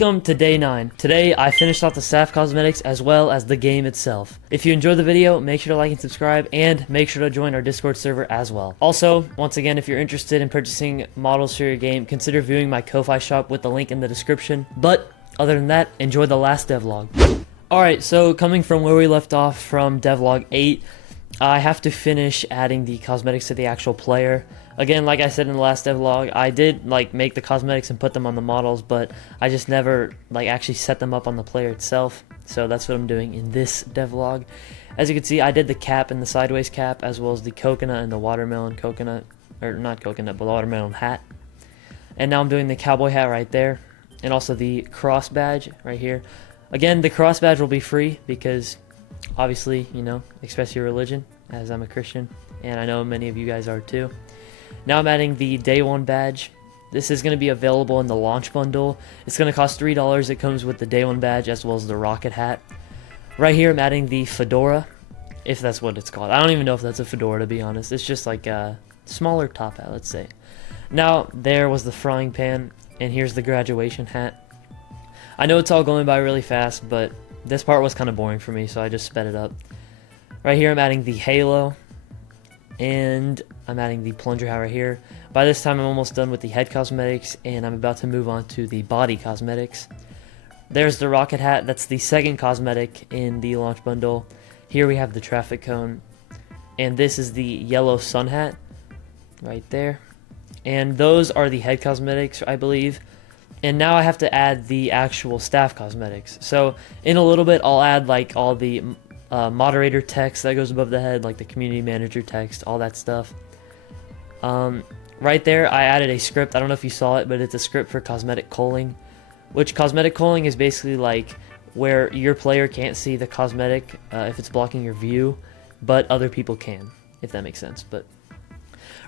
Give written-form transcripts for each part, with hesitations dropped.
Welcome to day 9. Today I finished off the staff cosmetics as well as the game itself. If you enjoyed the video, make sure to like and subscribe, and make sure to join our Discord server as well. Also, once again, if you're interested in purchasing models for your game, consider viewing my Kofi shop with the link in the description. But other than that, enjoy the last devlog. Alright, so coming from where we left off from devlog 8, I have to finish adding the cosmetics to the actual player. Again, like I said in the last devlog, I did make the cosmetics and put them on the models, but I just never actually set them up on the player itself. So that's what I'm doing in this devlog. As you can see, I did the cap and the sideways cap, as well as the coconut and the watermelon coconut, or not coconut, but watermelon hat. And now I'm doing the cowboy hat right there, and also the cross badge right here. Again, the cross badge will be free because obviously, you know, express your religion, as I'm a Christian, and I know many of you guys are too. Now I'm adding the day 1 badge. This is going to be available in the launch bundle. It's going to cost $3. It comes with the day 1 badge as well as the rocket hat. Right here I'm adding the fedora, if that's what it's called. I don't even know if that's a fedora, to be honest. It's just like a smaller top hat, let's say. Now there was the frying pan, and here's the graduation hat. I know it's all going by really fast, but this part was kind of boring for me, so I just sped it up. Right here I'm adding the halo, and I'm adding the plunger hat right here. By this time I'm almost done with the head cosmetics, and I'm about to move on to the body cosmetics. There's the rocket hat. That's the second cosmetic in the launch bundle. Here we have the traffic cone, and this is the yellow sun hat right there. And those are the head cosmetics, I believe. And now I have to add the actual staff cosmetics. So in a little bit I'll add all the moderator text that goes above the head, like the community manager text, all that stuff. Right there I added a script. I don't know if you saw it, but it's a script for cosmetic culling, which cosmetic culling is basically like where your player can't see the cosmetic if it's blocking your view, but other people can, if that makes sense. But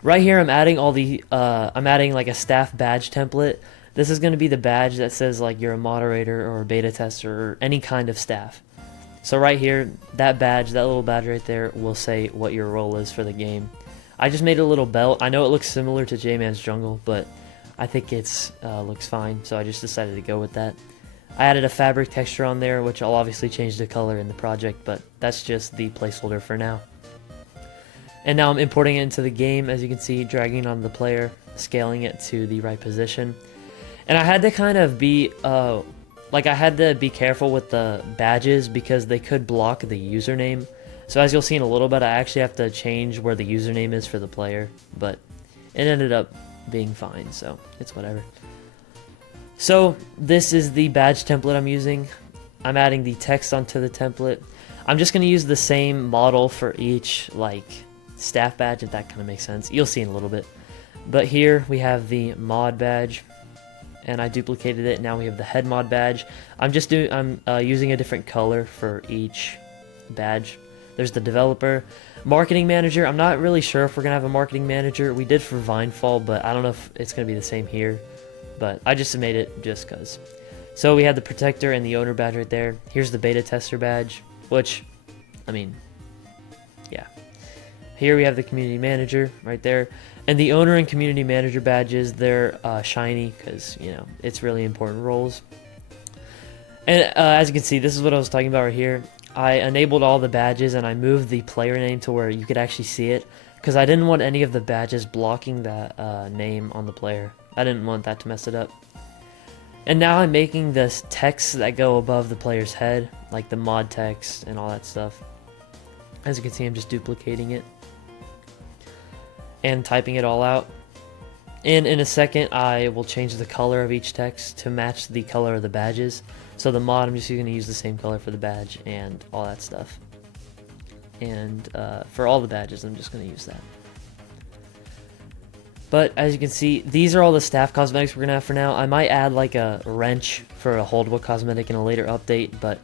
right here I'm adding all the I'm adding like a staff badge template. This is going to be the badge that says like you're a moderator or a beta tester or any kind of staff. So right here, that badge, that little badge right there, will say what your role is for the game. I just made a little belt. I know it looks similar to Jman's jungle, but I think it's looks fine, so I just decided to go with that. I added a fabric texture on there, which I'll obviously change the color in the project, but that's just the placeholder for now. And now I'm importing it into the game, as you can see, dragging it on the player, scaling it to the right position. And I had to kind of be I had to be careful with the badges because they could block the username. So as you'll see in a little bit, I actually have to change where the username is for the player, but it ended up being fine, so it's whatever. So this is the badge template I'm using. I'm adding the text onto the template. I'm just going to use the same model for each staff badge, if that kind of makes sense. You'll see in a little bit. But here we have the mod badge, and I duplicated it. Now we have the head mod badge. I'm using a different color for each badge. There's the developer. Marketing manager, I'm not really sure if we're gonna have a marketing manager. We did for Vinefall, but I don't know if it's gonna be the same here, but I just made it just cause. So we have the protector and the owner badge right there. Here's the beta tester badge, which, I mean, yeah. Here we have the community manager right there. And the owner and community manager badges, they're shiny because, you know, it's really important roles. And as you can see, this is what I was talking about right here. I enabled all the badges and I moved the player name to where you could actually see it because I didn't want any of the badges blocking that name on the player. I didn't want that to mess it up. And now I'm making this text that go above the player's head, like the mod text and all that stuff. As you can see, I'm just duplicating it and typing it all out. And in a second I will change the color of each text to match the color of the badges. So the mod, I'm just going to use the same color for the badge and all that stuff. And for all the badges I'm just going to use that. But as you can see, these are all the staff cosmetics we're going to have for now. I might add like a wrench for a holdable cosmetic in a later update, but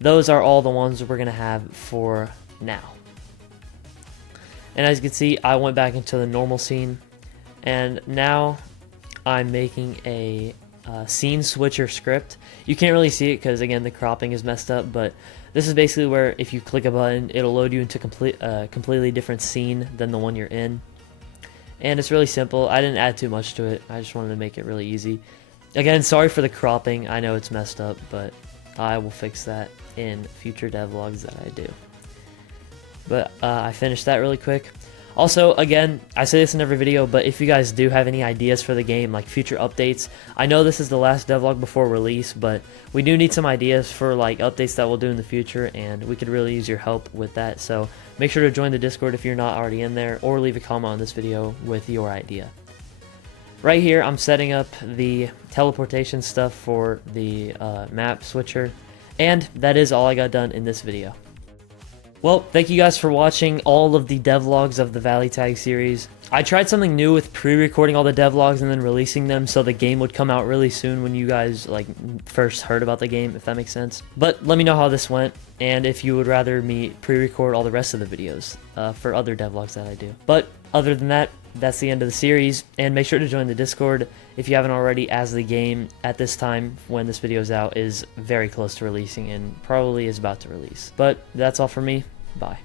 those are all the ones we're going to have for now. And as you can see, I went back into the normal scene, and now I'm making a scene switcher script. You can't really see it because, again, the cropping is messed up, but this is basically where if you click a button, it'll load you into completely different scene than the one you're in. And it's really simple. I didn't add too much to it. I just wanted to make it really easy. Again, sorry for the cropping. I know it's messed up, but I will fix that in future devlogs that I do. But I finished that really quick. Also, again, I say this in every video, but if you guys do have any ideas for the game, like future updates, I know this is the last devlog before release, but we do need some ideas for like updates that we'll do in the future, and we could really use your help with that. So make sure to join the Discord if you're not already in there, or leave a comment on this video with your idea. Right here, I'm setting up the teleportation stuff for the map switcher, and that is all I got done in this video. Well, thank you guys for watching all of the devlogs of the Valley Tag series. I tried something new with pre-recording all the devlogs and then releasing them so the game would come out really soon when you guys like first heard about the game, if that makes sense. But let me know how this went, and if you would rather me pre-record all the rest of the videos for other devlogs that I do. But other than that, that's the end of the series, and make sure to join the Discord if you haven't already, as the game at this time when this video is out is very close to releasing and probably is about to release. But that's all for me. Bye.